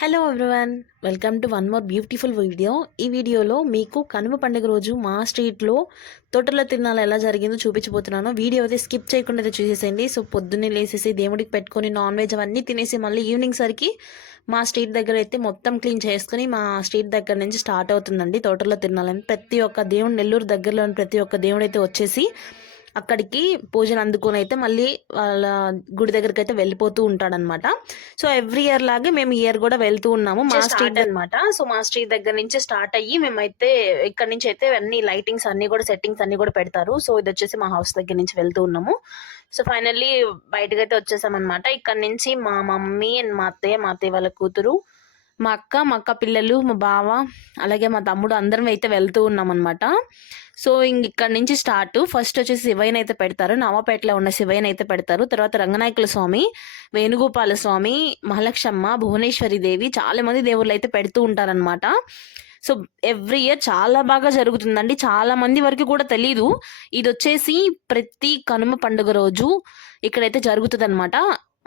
Hello everyone, welcome to one more beautiful video. ఈ వీడియోలో మీకు కనుమ పండుగ రోజు మా స్ట్రీట్లో తోటలో తిరణాలు ఎలా జరిగిందో చూపించబోతున్నాను. వీడియో అయితే స్కిప్ చేయకుండా అయితే చూసేసేయండి. సో పొద్దున్నే లేసేసి దేవుడికి పెట్టుకొని నాన్ వెజ్ అవన్నీ తినేసి మళ్ళీ ఈవినింగ్ సరికి మా స్ట్రీట్ దగ్గర అయితే మొత్తం క్లీన్ చేసుకుని మా స్ట్రీట్ దగ్గర నుంచి స్టార్ట్ అవుతుందండి తోటలో తిరణాలని. ప్రతి ఒక్క దేవుడు, నెల్లూరు దగ్గరలోని ప్రతి ఒక్క దేవుడు అయితే వచ్చేసి అక్కడికి పూజను అందుకొని అయితే మళ్ళీ వాళ్ళ గుడి దగ్గరికి అయితే వెళ్ళిపోతూ ఉంటాడనమాట. సో ఎవ్రీ ఇయర్ లాగే మేము ఇయర్ కూడా వెళ్తూ ఉన్నాము మా స్ట్రీట్ అనమాట. సో మా స్ట్రీట్ దగ్గర నుంచి స్టార్ట్ అయ్యి మేమైతే ఇక్కడ నుంచి అయితే అన్ని లైటింగ్స్ అన్ని కూడా సెట్టింగ్స్ అన్ని కూడా పెడతారు. సో ఇది వచ్చేసి మా హౌస్ దగ్గర నుంచి వెళ్తూ ఉన్నాము. సో ఫైనల్లీ బయటకు అయితే వచ్చేసాం అనమాట. ఇక్కడ నుంచి మా మమ్మీ అండ్ మా అత్తయ్య వాళ్ళ కూతురు, మా అక్క పిల్లలు, మా బావ, అలాగే మా తమ్ముడు అందరం అయితే వెళ్తూ ఉన్నాం అనమాట. సో ఇక్కడ నుంచి స్టార్ట్. ఫస్ట్ వచ్చేసి శివయ్యని అయితే పెడతారు, నవాపేటలో ఉన్న శివయ్యని అయితే పెడతారు. తర్వాత రంగనాయకుల స్వామి, వేణుగోపాల స్వామి, మహాలక్ష్మ, భువనేశ్వరి దేవి, చాలా మంది దేవుళ్ళు అయితే పెడుతూ ఉంటారనమాట. సో ఎవ్రీ ఇయర్ చాలా బాగా జరుగుతుందండి. చాలా మంది వరకు కూడా తెలీదు. ఇది వచ్చేసి ప్రతి కనుమ పండుగ రోజు ఇక్కడైతే జరుగుతుంది అనమాట.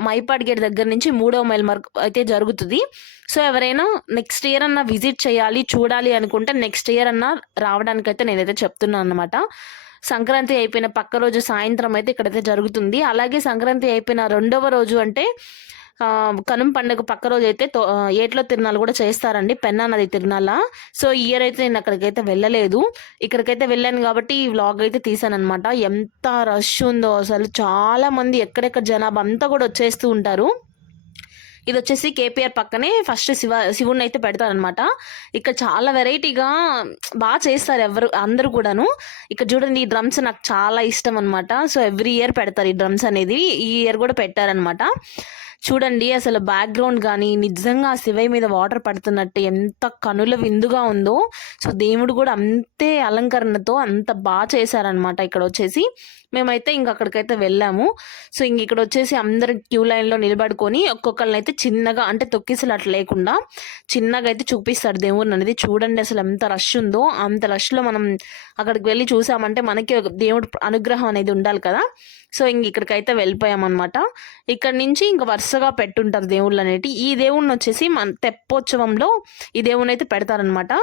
మైపాడ్ గేట్ దగ్గర నుంచి 3వ మైల్ వరకు అయితే జరుగుతుంది. సో ఎవరైనా నెక్స్ట్ ఇయర్ అన్నా విజిట్ చేయాలి, చూడాలి అనుకుంటే నెక్స్ట్ ఇయర్ అన్నా రావడానికైతే నేనైతే చెప్తున్నాను అనమాట. సంక్రాంతి అయిపోయిన పక్క రోజు సాయంత్రం అయితే ఇక్కడైతే జరుగుతుంది. అలాగే సంక్రాంతి అయిపోయిన 2వ రోజు అంటే కనుమ పండుగ పక్క రోజు అయితే ఏట్లో తిరణాలు కూడా చేస్తారండి, పెన్నా నది తిరణాల. సో ఈ ఇయర్ అయితే నేను అక్కడికైతే వెళ్ళలేదు. ఇక్కడికైతే వెళ్ళాను కాబట్టి ఈ వ్లాగ్ అయితే తీసాను అనమాట. ఎంత రష్ ఉందో అసలు, చాలా మంది ఎక్కడెక్కడ జనాభా అంతా కూడా వచ్చేస్తూ ఉంటారు. ఇది వచ్చేసి కేపీఆర్ పక్కనే ఫస్ట్ శివుడిని అయితే పెడతారనమాట. ఇక్కడ చాలా వెరైటీగా బాగా చేస్తారు అందరూ కూడాను. ఇక్కడ చూడండి, ఈ డ్రమ్స్ నాకు చాలా ఇష్టం అనమాట. సో ఎవ్రీ ఇయర్ పెడతారు ఈ డ్రమ్స్ అనేది. ఈ ఇయర్ కూడా పెట్టారనమాట. చూడండి అసలు బ్యాక్గ్రౌండ్ కానీ నిజంగా శివయ్య మీద వాటర్ పడుతున్నట్టు ఎంత కనుల విందుగా ఉందో. సో దేవుడు కూడా అంతే అలంకరణతో అంత బాగా చేశారనమాట. ఇక్కడ వచ్చేసి మేమైతే ఇంక అక్కడికైతే వెళ్ళాము. సో ఇక్కడ వచ్చేసి అందరు క్యూ లైన్లో నిలబడుకొని ఒక్కొక్కరిని అయితే చిన్నగా, అంటే తొక్కిసలు అట్లా లేకుండా చిన్నగా అయితే చూపిస్తాడు దేవుడిని అనేది. చూడండి అసలు ఎంత రష్ ఉందో. అంత రష్లో మనం అక్కడికి వెళ్ళి చూసామంటే మనకి దేవుడు అనుగ్రహం అనేది ఉండాలి కదా. సో ఇక్కడికైతే వెళ్ళిపోయామన్నమాట. ఇక్కడ నుంచి ఇంకా వరుసగా పెట్టుంటారు దేవుళ్ళు అనేటి. ఈ దేవుడిని వచ్చేసి మన తెప్పోత్సవంలో ఈ దేవుని అయితే పెడతారనమాట.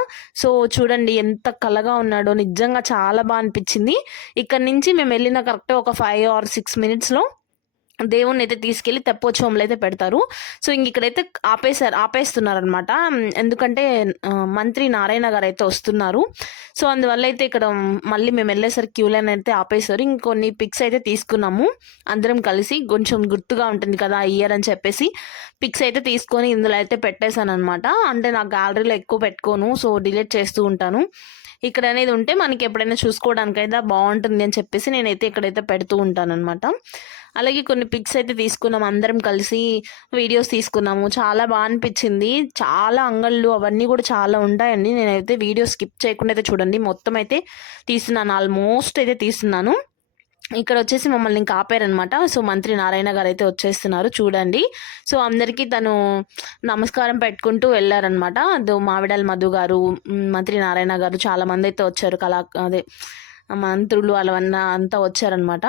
సో చూడండి ఎంత కలగా ఉన్నాడో, నిజంగా చాలా బాగా అనిపించింది. ఇక్కడ నుంచి మేము వెళ్ళిన కరెక్ట్ ఒక 5 or 6 minutesలో దేవుణ్ణి అయితే తీసుకెళ్ళి తెప్పోత్సవంలో అయితే పెడతారు. సో ఇక్కడైతే ఆపేస్తున్నారు అనమాట. ఎందుకంటే మంత్రి నారాయణ గారు అయితే వస్తున్నారు. సో అందువల్ల అయితే ఇక్కడ మళ్ళీ మేము వెళ్ళేసరికి క్యూ లైన్ అయితే ఆపేశారు. ఇంకొన్ని పిక్స్ అయితే తీసుకున్నాము అందరం కలిసి, కొంచెం గుర్తుగా ఉంటుంది కదా ఇయర్ అని చెప్పేసి పిక్స్ అయితే తీసుకొని ఇందులో అయితే పెట్టేశాను అనమాట. అంటే నా గ్యాలరీలో ఎక్కువ పెట్టుకోను, సో డిలీట్ చేస్తూ ఉంటాను. ఇక్కడ అనేది ఉంటే మనకి ఎప్పుడైనా చూసుకోవడానికైతే బాగుంటుంది అని చెప్పేసి నేనైతే ఇక్కడైతే పెడుతూ ఉంటాను అనమాట. అలాగే కొన్ని పిక్స్ అయితే తీసుకున్నాము అందరం కలిసి, వీడియోస్ తీసుకున్నాము. చాలా బాగా అనిపించింది. చాలా అంగళ్ళు అవన్నీ కూడా చాలా ఉంటాయండి. నేనైతే వీడియో స్కిప్ చేయకుండా అయితే చూడండి, మొత్తం అయితే తీస్తున్నాను, ఆల్మోస్ట్ అయితే తీస్తున్నాను. ఇక్కడ వచ్చేసి మమ్మల్ని ఇంకా ఆపారనమాట. సో మంత్రి నారాయణ గారు అయితే వచ్చేస్తున్నారు చూడండి. సో అందరికీ తను నమస్కారం పెట్టుకుంటూ వెళ్ళారనమాట. మావిడాల మధు గారు, మంత్రి నారాయణ గారు, చాలా మంది అయితే వచ్చారు, అదే మంత్రులు వాళ్ళవన్నా అంతా వచ్చారనమాట.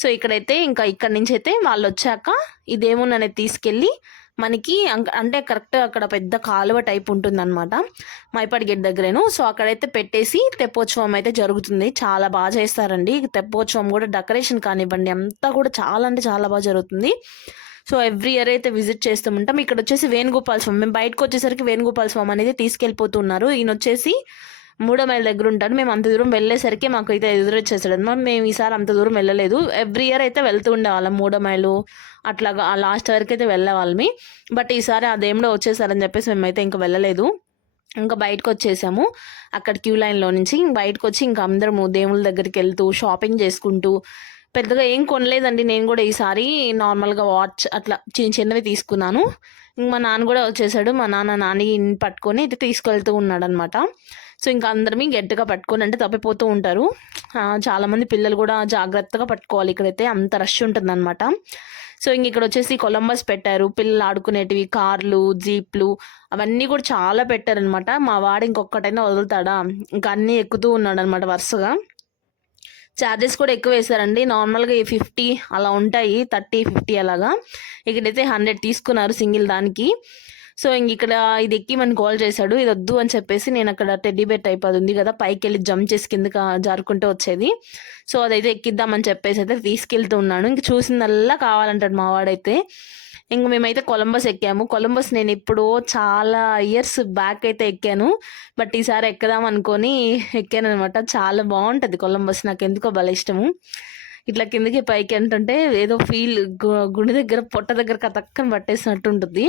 సో ఇక్కడైతే ఇంకా ఇక్కడి నుంచి అయితే వాళ్ళు వచ్చాక ఈ దేవుని అనేది తీసుకెళ్ళి మనకి అంటే కరెక్ట్ అక్కడ పెద్ద కాలువ టైప్ ఉంటుందన్నమాట మైపాడ్ గేట్ దగ్గరేను. సో అక్కడైతే పెట్టేసి తెప్పోత్సవం అయితే జరుగుతుంది. చాలా బాగా చేస్తారండి తెప్పోత్సవం కూడా. డెకరేషన్ కానివ్వండి అంతా కూడా చాలా అంటే చాలా బాగా జరుగుతుంది. సో ఎవ్రీ ఇయర్ అయితే విజిట్ చేస్తూ ఉంటాం. ఇక్కడ వచ్చేసి వేణుగోపాల స్వామి, మేము బయటకు వచ్చేసరికి వేణుగోపాల స్వామి అనేది తీసుకెళ్ళిపోతున్నారు. ఈయన వచ్చేసి 3వ మైల్ దగ్గర ఉంటాడు. మేము అంత దూరం వెళ్ళేసరికి మాకు అయితే ఎదురొచ్చేసాడు అనమాట. మేము ఈసారి అంత దూరం వెళ్ళలేదు. ఎవ్రీ ఇయర్ అయితే వెళ్తూ ఉండేవాళ్ళం 3వ మైలు అట్లాగా లాస్ట్ వరకు అయితే వెళ్ళేవాళ్ళమి. బట్ ఈసారి అదేమిడో వచ్చేసారని చెప్పేసి మేమైతే ఇంకా వెళ్ళలేదు. ఇంకా బయటకు వచ్చేసాము అక్కడ క్యూ లైన్లో నుంచి. బయటకు వచ్చి ఇంకా అందరము దేవుళ్ళ దగ్గరికి వెళ్తూ షాపింగ్ చేసుకుంటూ, పెద్దగా ఏం కొనలేదండి నేను కూడా ఈసారి. నార్మల్గా వాచ్ అట్లా చిన్నవి తీసుకున్నాను. మా నాన్న కూడా వచ్చేసాడు. మా నాని పట్టుకొని అయితే తీసుకెళ్తూ ఉన్నాడు అనమాట. సో ఇంకా అందరినీ గట్టిగా పట్టుకొని, అంటే తప్పిపోతూ ఉంటారు చాలామంది పిల్లలు కూడా, జాగ్రత్తగా పట్టుకోవాలి. ఇక్కడైతే అంత రష్ ఉంటుందన్నమాట. సో ఇక్కడ వచ్చేసి కొలంబస్ పెట్టారు, పిల్లలు ఆడుకునేటివి, కార్లు, జీప్లు అవన్నీ కూడా చాలా పెట్టారనమాట. మా వాడు ఇంకొకటైనా వదులుతాడా, ఇంకా అన్నీ ఎక్కుతూ ఉన్నాడు అనమాట వరుసగా. ఛార్జెస్ కూడా ఎక్కువ వేశారండి. నార్మల్గా 50 అలా ఉంటాయి, 30, 50 అలాగా. ఇక్కడైతే 100 తీసుకున్నారు సింగిల్ దానికి. సో ఇక్కడ ఇది ఎక్కి మన కాల్ చేశాడు. ఇది వద్దు అని చెప్పేసి నేను అక్కడ టెడ్డీ బేర్ టైప్ అది ఉంది కదా, పైకి వెళ్ళి జంప్ చేసి కిందకి జారుకుంటూ వచ్చేది. సో అదైతే ఎక్కిద్దామని చెప్పేసి అయితే తీసుకెళ్తూ ఉన్నాను. ఇంక చూసిందల్లా కావాలంటాడు మా వాడైతే. ఇంక మేమైతే కొలంబస్ ఎక్కాము. కొలంబస్ నేను ఇప్పుడు చాలా ఇయర్స్ బ్యాక్ అయితే ఎక్కాను, బట్ ఈసారి ఎక్కదాం అనుకొని ఎక్కాను అనమాట. చాలా బాగుంటుంది కొలంబస్, నాకు ఎందుకో భలే ఇష్టము. ఇట్లా కిందకి పైకి అంటుంటే ఏదో ఫీల్ గుండె దగ్గర పొట్ట దగ్గర కతక్కని పట్టేసినట్టు ఉంటుంది.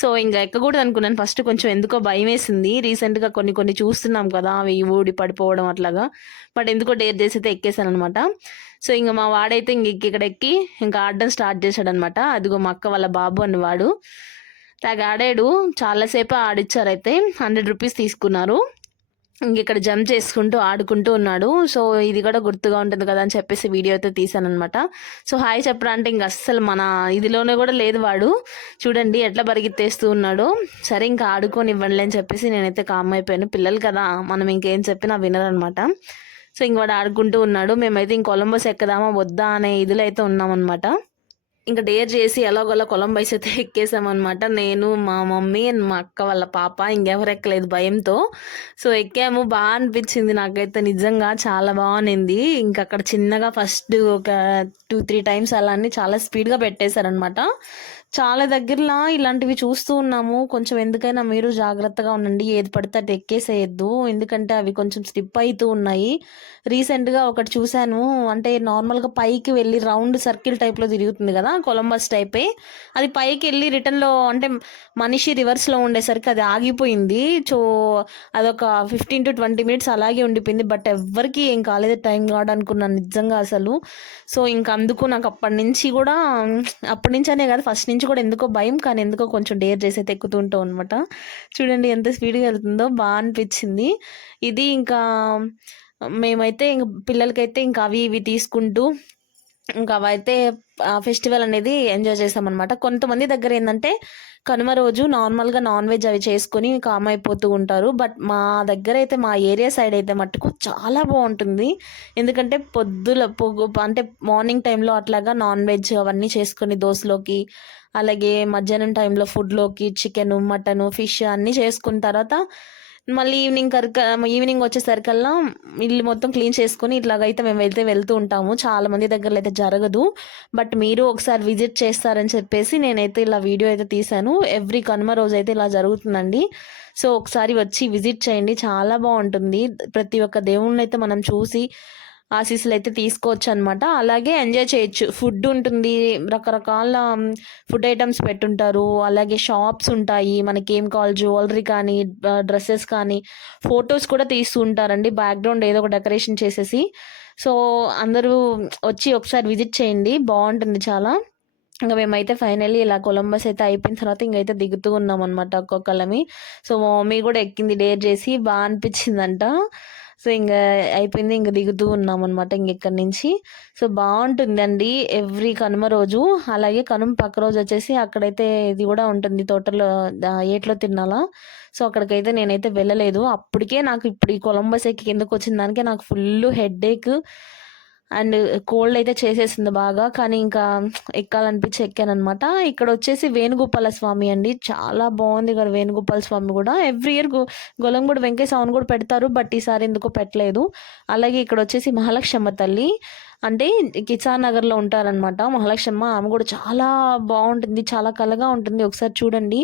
సో ఇంకా ఎక్కకూడదు అనుకున్నాను ఫస్ట్, కొంచెం ఎందుకో భయం వేసింది. రీసెంట్గా కొన్ని చూస్తున్నాం కదా అవి ఊడి పడిపోవడం అట్లాగా, బట్ ఎందుకో డేర్ చేసి అయితే ఎక్కేసాను అనమాట. సో ఇంకా మా వాడైతే ఇక్కడ ఎక్కి ఇంకా ఆడడం స్టార్ట్ చేశాడు అనమాట. అదిగో మా అక్క వాళ్ళ బాబు అని వాడు ఆడాడు. చాలాసేపు ఆడిచ్చారు. అయితే 100 రూపీస్ తీసుకున్నారు. ఇంక ఇక్కడ జంప్ చేసుకుంటూ ఆడుకుంటూ ఉన్నాడు. సో ఇది కూడా గుర్తుగా ఉంటుంది కదా అని చెప్పేసి వీడియో అయితే తీసాను అనమాట. సో హాయ్ చెప్పరా అంటే ఇంక అస్సలు మన ఇదిలోనే కూడా లేదు వాడు. చూడండి ఎట్లా పరిగెత్తేస్తూ ఉన్నాడు. సరే ఇంకా ఆడుకొని ఇవ్వండి అని చెప్పేసి నేనైతే కామ్ అయిపోయాను. పిల్లలు కదా, మనం ఇంకేం చెప్పినా వినరు అనమాట. సో ఇంక వాడు ఆడుకుంటూ ఉన్నాడు. మేమైతే ఇంక కొలంబస్ ఎక్కదామా వద్దా అనే ఇదిలో అయితే ఉన్నామన్నమాట. ఇంకా డేర్ చేసి ఎలాగోలా కొలంబస్ అయితే ఎక్కేసామన్నమాట. నేను, మా మమ్మీ అండ్ మా అక్క వాళ్ళ పాప, ఇంకెవరు ఎక్కలేదు భయంతో. సో ఎక్కాము, బాగా అనిపించింది నాకైతే, నిజంగా చాలా బాగుంది. ఇంకా అక్కడ చిన్నగా ఫస్ట్ ఒక 2-3 టైమ్స్ అలా అన్ని చాలా స్పీడ్గా పెట్టేశారనమాట. చాలా దగ్గరలో ఇలాంటివి చూస్తూ ఉన్నాము. కొంచెం ఎందుకైనా మీరు జాగ్రత్తగా ఉండండి, ఏది పడితే అది ఎక్కేసేయద్దు, ఎందుకంటే అవి కొంచెం స్లిప్ అవుతూ ఉన్నాయి. రీసెంట్గా ఒకటి చూశాను, అంటే నార్మల్గా పైకి వెళ్ళి రౌండ్ సర్కిల్ టైప్లో తిరుగుతుంది కదా, కొలంబస్ టైపే. అది పైకి వెళ్ళి రిటర్న్లో అంటే మనిషి రివర్స్లో ఉండేసరికి అది ఆగిపోయింది. సో అదొక 15-20 మినిట్స్ అలాగే ఉండిపోయింది. బట్ ఎవ్వరికి ఏం కాలేదు, టైం కాదు అనుకున్నాను నిజంగా అసలు. సో ఇంక అందుకు నాకు అప్పటి నుంచి అనే కాదు, ఫస్ట్ నుంచి కూడా ఎందుకో భయం, కానీ ఎందుకో కొంచెం డేర్ చేసి అయితే ఎక్కుతూ ఉంటాం అనమాట. చూడండి ఎంత స్పీడ్గా వెళ్తుందో, బాగా అనిపించింది ఇది. ఇంకా మేమైతే ఇంక పిల్లలకైతే ఇంకా అవి ఇవి తీసుకుంటూ ఇంకా అవైతే ఫెస్టివల్ అనేది ఎంజాయ్ చేసామన్నమాట. కొంతమంది దగ్గర ఏంటంటే కనుమ రోజు నార్మల్గా నాన్ వెజ్ అవి చేసుకొని కామ్ అయిపోతూ ఉంటారు. బట్ మా దగ్గర అయితే, మా ఏరియా సైడ్ అయితే మట్టుకు చాలా బాగుంటుంది. ఎందుకంటే అంటే మార్నింగ్ టైంలో అట్లాగా నాన్ వెజ్ అవన్నీ చేసుకొని దోశలోకి, అలాగే మధ్యాహ్నం టైంలో ఫుడ్లోకి చికెను, మటను, ఫిష్ అన్నీ చేసుకున్న తర్వాత మళ్ళీ ఈవినింగ్ వచ్చేసరికల్లా ఇల్లు మొత్తం క్లీన్ చేసుకొని ఇట్లాగైతే మేము వెళ్తూ ఉంటాము. చాలా మంది దగ్గరలో అయితే జరగదు, బట్ మీరు ఒకసారి విజిట్ చేస్తారని చెప్పేసి నేనైతే ఇలా వీడియో అయితే తీశాను. ఎవ్రీ కనుమ రోజు అయితే ఇలా జరుగుతుందండి. సో ఒకసారి వచ్చి విజిట్ చేయండి, చాలా బాగుంటుంది. ప్రతి ఒక్క దేవుణ్ణి అయితే మనం చూసి ఆశీస్సులు అయితే తీసుకోవచ్చు అనమాట. అలాగే ఎంజాయ్ చేయొచ్చు. ఫుడ్ ఉంటుంది, రకరకాల ఫుడ్ ఐటమ్స్ పెట్టుంటారు, అలాగే షాప్స్ ఉంటాయి, మనకి ఏం కావాలి జ్యువెలరీ కానీ డ్రెస్సెస్ కానీ, ఫొటోస్ కూడా తీస్తూ ఉంటారండి బ్యాక్గ్రౌండ్ ఏదో ఒక డెకరేషన్ చేసేసి. సో అందరూ వచ్చి ఒకసారి విజిట్ చేయండి, బాగుంటుంది చాలా. ఇంకా మేమైతే ఫైనల్లీ ఇలా కొలంబస్ అయితే అయిపోయిన తర్వాత ఇంకైతే దిగుతూ ఉన్నాం అనమాట ఒక్కొక్కళ్ళమి. సో మా మమ్మీ కూడా ఎక్కింది డేర్ చేసి, బాగా అనిపించిందంట. సో ఇంకా అయిపోయింది, ఇంక దిగుతూ ఉన్నాం అనమాట ఇంకెక్కడి నుంచి. సో బాగుంటుందండి ఎవ్రీ కనుమ రోజు. అలాగే కనుమ పక్క రోజు వచ్చేసి అక్కడైతే ఇది కూడా ఉంటుంది, తోటలో ఏట్లో తినాలా. సో అక్కడికైతే నేనైతే వెళ్ళలేదు. అప్పటికే నాకు ఇప్పుడు ఈ కొలంబస్ ఎక్కి కిందకు వచ్చిన దానికే నాకు ఫుల్ హెడేక్ అండ్ కోల్డ్ అయితే చేసేసింది బాగా, కానీ ఇంకా ఎక్కాలనిపించి ఎక్కానమాట. ఇక్కడ వచ్చేసి వేణుగోపాల స్వామి అండి, చాలా బాగుంది ఇక్కడ వేణుగోపాల స్వామి కూడా. ఎవ్రీ ఇయర్ గొలంగూడ వెంకటేశ్వర కూడా పెడతారు, బట్ ఈసారి ఎందుకో పెట్టలేదు. అలాగే ఇక్కడ వచ్చేసి మహాలక్ష్మ తల్లి, అంటే కిసాన్ నగర్లో ఉంటారనమాట మహాలక్ష్మ. ఆమె కూడా చాలా బాగుంటుంది, చాలా కళగా ఉంటుంది. ఒకసారి చూడండి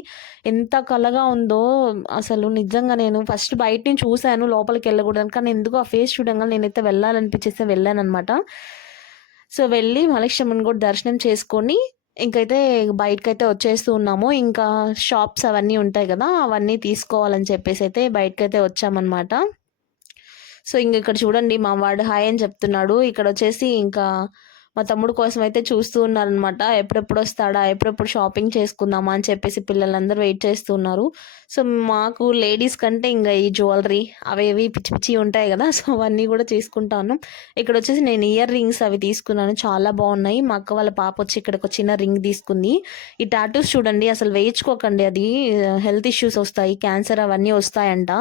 ఎంత కళగా ఉందో అసలు. నిజంగా నేను ఫస్ట్ బయట నుంచి చూశాను, లోపలికి వెళ్ళకూడదు, కానీ ఎందుకు ఆ ఫేస్ చూడంగా నేనైతే వెళ్ళాలనిపించేస్తే వెళ్ళాను అనమాట. సో వెళ్ళి మహాలక్ష్మని కూడా దర్శనం చేసుకొని ఇంకైతే బయటకైతే వచ్చేస్తూ ఉన్నాము. ఇంకా షాప్స్ అవన్నీ ఉంటాయి కదా, అవన్నీ తీసుకోవాలని చెప్పేసి అయితే బయటకైతే వచ్చామన్నమాట. సో ఇక్కడ చూడండి మా వాడు హాయ్ అని చెప్తున్నాడు. ఇక్కడ వచ్చేసి ఇంకా మా తమ్ముడు కోసం అయితే చూస్తూ ఉన్నారనమాట, ఎప్పుడెప్పుడు వస్తాడా, ఎప్పుడెప్పుడు షాపింగ్ చేసుకుందామా అని చెప్పేసి పిల్లలందరూ వెయిట్ చేస్తున్నారు. సో మాకు లేడీస్ కంటే ఇంకా ఈ జ్యువెలరీ అవి పిచ్చి పిచ్చి ఉంటాయి కదా, సో అవన్నీ కూడా తీసుకుంటాను. ఇక్కడ వచ్చేసి నేను ఇయర్ రింగ్స్ అవి తీసుకున్నాను, చాలా బాగున్నాయి. మా అక్క వాళ్ళ పాప వచ్చి ఇక్కడ ఒక చిన్న రింగ్ తీసుకుంది. ఈ టాటూస్ చూడండి, అసలు వేయించుకోకండి, అది హెల్త్ ఇష్యూస్ వస్తాయి, క్యాన్సర్ అవన్నీ వస్తాయంట,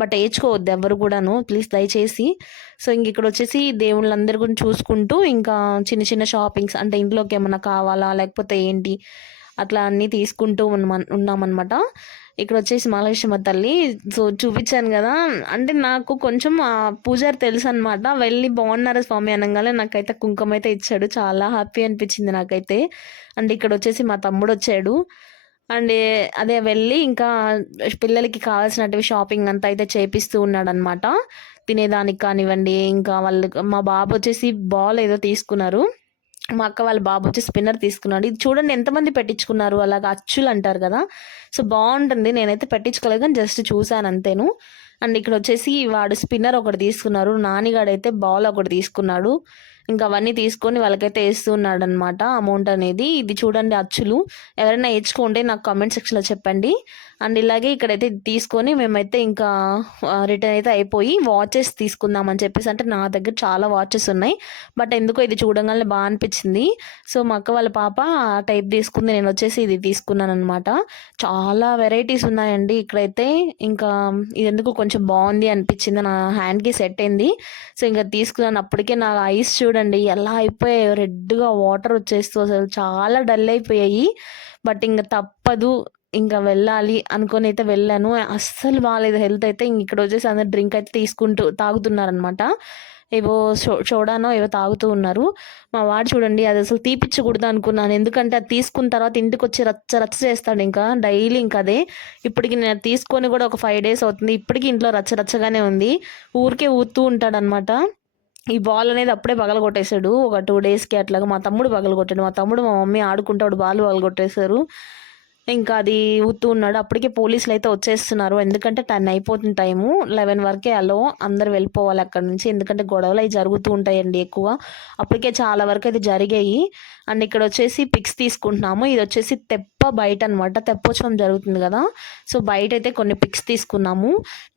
బట్ వేయించుకోవద్దు ఎవరు కూడాను ప్లీజ్ దయచేసి. సో ఇక్కడ వచ్చేసి దేవుళ్ళందరి గురించి చూసుకుంటూ ఇంకా చిన్న చిన్న షాపింగ్స్, అంటే ఇంట్లోకి ఏమన్నా కావాలా లేకపోతే ఏంటి అట్లా అన్నీ తీసుకుంటూ ఉన్నామన్నమాట. ఇక్కడ వచ్చేసి మహాలక్ష్మి తల్లి. సో చూపించాను కదా, అంటే నాకు కొంచెం పూజారి తెలుసు అనమాట. వెళ్ళి బాగున్నారా స్వామి అనగానే నాకైతే కుంకుమ అయితే ఇచ్చాడు. చాలా హ్యాపీ అనిపించింది నాకైతే. అండ్ ఇక్కడ వచ్చేసి మా తమ్ముడు వచ్చాడు. అండ్ అదే వెళ్ళి ఇంకా పిల్లలకి కావాల్సినవి షాపింగ్ అంతా అయితే చేపిస్తూ ఉన్నాడు అనమాట. తినేదానికి కానివ్వండి, ఇంకా వాళ్ళు మా బాబు వచ్చేసి బాల్ ఏదో తీసుకున్నారు. మా అక్క వాళ్ళ బాబు వచ్చి స్పిన్నర్ తీసుకున్నాడు. ఇది చూడండి ఎంతమంది పెట్టించుకున్నారు, అలాగా అచ్చులు అంటారు కదా. సో బాగుంటుంది. నేనైతే పెట్టించుకోలేదు కానీ జస్ట్ చూసాను అంతేను. అండ్ ఇక్కడ వచ్చేసి వాడు స్పిన్నర్ ఒకటి తీసుకున్నారు, నానిగాడైతే బాల్ ఒకటి తీసుకున్నాడు. ఇంకా అవన్నీ తీసుకొని వాళ్ళకైతే వేస్తున్నాడు అనమాట అమౌంట్ అనేది. ఇది చూడండి అచ్చులు. ఎవరైనా వేయించుకుంటే నాకు కామెంట్ సెక్షన్లో చెప్పండి. అండ్ ఇలాగే ఇక్కడైతే తీసుకొని మేమైతే ఇంకా రిటర్న్ అయితే అయిపోయి వాచెస్ తీసుకుందామని చెప్పేసి, అంటే నా దగ్గర చాలా వాచెస్ ఉన్నాయి బట్ ఎందుకో ఇది చూడగానే బాగా అనిపించింది. సో మా అక్క వాళ్ళ పాప ఆ టైప్ తీసుకుంది, నేను వచ్చేసి ఇది తీసుకున్నాను అనమాట. చాలా వెరైటీస్ ఉన్నాయండి ఇక్కడైతే. ఇంకా ఇది ఎందుకు కొంచెం బాగుంది అనిపించింది, నా హ్యాండ్కి సెట్ అయింది. సో ఇంకా తీసుకున్నాను. అప్పటికే నా ఐస్ చూడండి ఎలా అయిపోయాయి, రెడ్గా వాటర్ వచ్చేస్తూ అసలు చాలా డల్ అయిపోయాయి. బట్ ఇంకా తప్పదు, ఇంకా వెళ్ళాలి అనుకొని అయితే వెళ్ళాను. అస్సలు బాగాలేదు హెల్త్ అయితే. ఇక్కడ వచ్చేసి అందరు డ్రింక్ అయితే తాగుతున్నారనమాట. ఏవో చూడానో ఏవో తాగుతూ ఉన్నారు. మా వాడు చూడండి అది అసలు తీపిచ్చకూడదు అనుకున్నాను, ఎందుకంటే అది తీసుకున్న తర్వాత ఇంటికి వచ్చి రచ్చ చేస్తాడు ఇంకా డైలీ. ఇంకా అదే ఇప్పటికి నేను తీసుకొని కూడా ఒక 5 days అవుతుంది, ఇప్పటికీ ఇంట్లో రచ్చగానే ఉంది. ఊరికే ఊతూ ఉంటాడు అనమాట. ఈ బాల్ అనేది అప్పుడే పగలగొట్టేశాడు ఒక 2 daysకి అట్లాగా. మా తమ్ముడు పగలగొట్టాడు. మా తమ్ముడు మా మమ్మీ ఆడుకుంటాడు, బాల్ పగలగొట్టేశారు. ఇంకా అది ఊతూ ఉన్నాడు. అప్పటికే పోలీసులు అయితే వచ్చేస్తున్నారు, ఎందుకంటే 10 అయిపోతుంది టైము. 11 వరకే అలో, అందరు వెళ్ళిపోవాలి అక్కడ నుంచి, ఎందుకంటే గొడవలు అవి జరుగుతూ ఉంటాయండి ఎక్కువ. అప్పటికే చాలా వరకు అయితే జరిగాయి. అండ్ ఇక్కడ వచ్చేసి పిక్స్ తీసుకుంటున్నాము. ఇది వచ్చేసి బయట అనమాట, తెప్పోత్సవం జరుగుతుంది కదా. సో బయట అయితే కొన్ని పిక్స్ తీసుకున్నాము.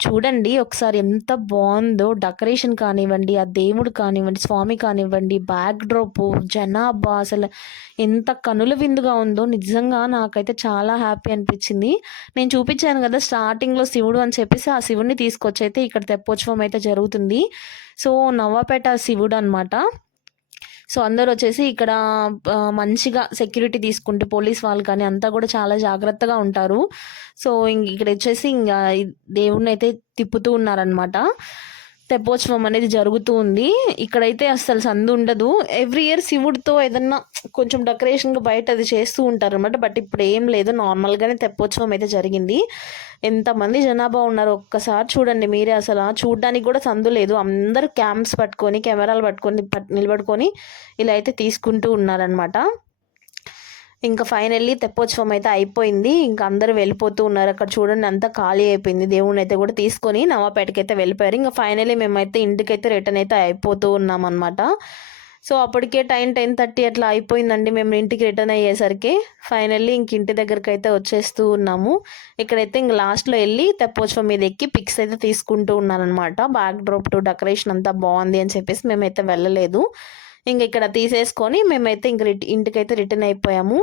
చూడండి ఒకసారి ఎంత బాగుందో డెకరేషన్ కానివ్వండి, ఆ దేవుడు కానివ్వండి, స్వామి కానివ్వండి, బ్యాక్ డ్రాప్, జనాభా, అసలు ఎంత కనుల విందుగా ఉందో. నిజంగా నాకైతే చాలా హ్యాపీ అనిపించింది. నేను చూపించాను కదా స్టార్టింగ్లో శివుడు అని చెప్పేసి, ఆ శివుడిని తీసుకొచ్చి అయితే ఇక్కడ తెప్పోత్సవం అయితే జరుగుతుంది. సో నవ్వాపేట శివుడు అనమాట. సో అందరూ వచ్చేసి ఇక్కడ మంచిగా సెక్యూరిటీ తీసుకుంటూ పోలీస్ వాళ్ళు కానీ అంతా కూడా చాలా జాగ్రత్తగా ఉంటారు. సో ఇక్కడ వచ్చేసి ఇంకా దేవుడిని అయితే తిప్పుతూ ఉన్నారనమాట. తెప్పోత్సవం అనేది జరుగుతూ ఉంది. ఇక్కడైతే అస్సలు సందు ఉండదు. ఎవ్రీ ఇయర్ శివుడితో ఏదన్నా కొంచెం డెకరేషన్గా బయట అది చేస్తూ ఉంటారు అనమాట. బట్ ఇప్పుడు ఏం లేదు, నార్మల్గానే తెప్పోత్సవం అయితే జరిగింది. ఎంతమంది జనాభా ఉన్నారు ఒక్కసారి చూడండి మీరే. అసలు చూడడానికి కూడా సందు లేదు. అందరూ క్యామ్స్ పట్టుకొని, కెమెరాలు పట్టుకొని నిలబడుకొని ఇలా అయితే తీసుకుంటూ ఉన్నారనమాట. ఇంకా ఫైనల్లీ తెప్పోత్సవం అయితే అయిపోయింది. ఇంకా అందరూ వెళ్ళిపోతూ ఉన్నారు. అక్కడ చూడండి అంతా ఖాళీ అయిపోయింది. దేవుడిని అయితే కూడా తీసుకొని నవాపేటకి అయితే వెళ్ళిపోయారు. ఇంకా ఫైనల్లీ మేమైతే ఇంటికైతే రిటర్న్ అయితే అయిపోతూ ఉన్నాం అనమాట. సో అప్పటికే 10:30 అట్లా అయిపోయిందండి మేము ఇంటికి రిటర్న్ అయ్యేసరికి. ఫైనల్లీ ఇంక ఇంటి దగ్గరికి అయితే వచ్చేస్తూ ఉన్నాము. ఇక్కడైతే ఇంక లాస్ట్లో వెళ్ళి తెప్పోత్సవం మీద ఎక్కి పిక్స్ అయితే తీసుకుంటూ ఉన్నానమాట. బ్యాక్ డ్రాప్ టు డెకరేషన్ అంతా బాగుంది అని చెప్పేసి మేమైతే వెళ్ళలేదు. ఇంక ఇక్కడ తీసేసుకొని మేమైతే ఇంక ఇంటికైతే రిటర్న్ అయిపోయాము.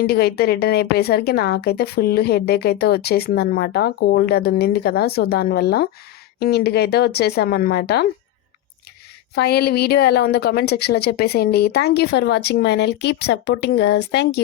ఇంటికైతే రిటర్న్ అయిపోయేసరికి నాకైతే ఫుల్ హెడేక్ అయితే వచ్చేసింది అనమాట. కోల్డ్ అది ఉంది కదా, సో దానివల్ల ఇంటికైతే వచ్చేసామన్నమాట. ఫైనల్లీ వీడియో ఎలా ఉందో కామెంట్ సెక్షన్లో చెప్పేసేయండి. Thank you for watching my channel. Keep supporting us. Thank you.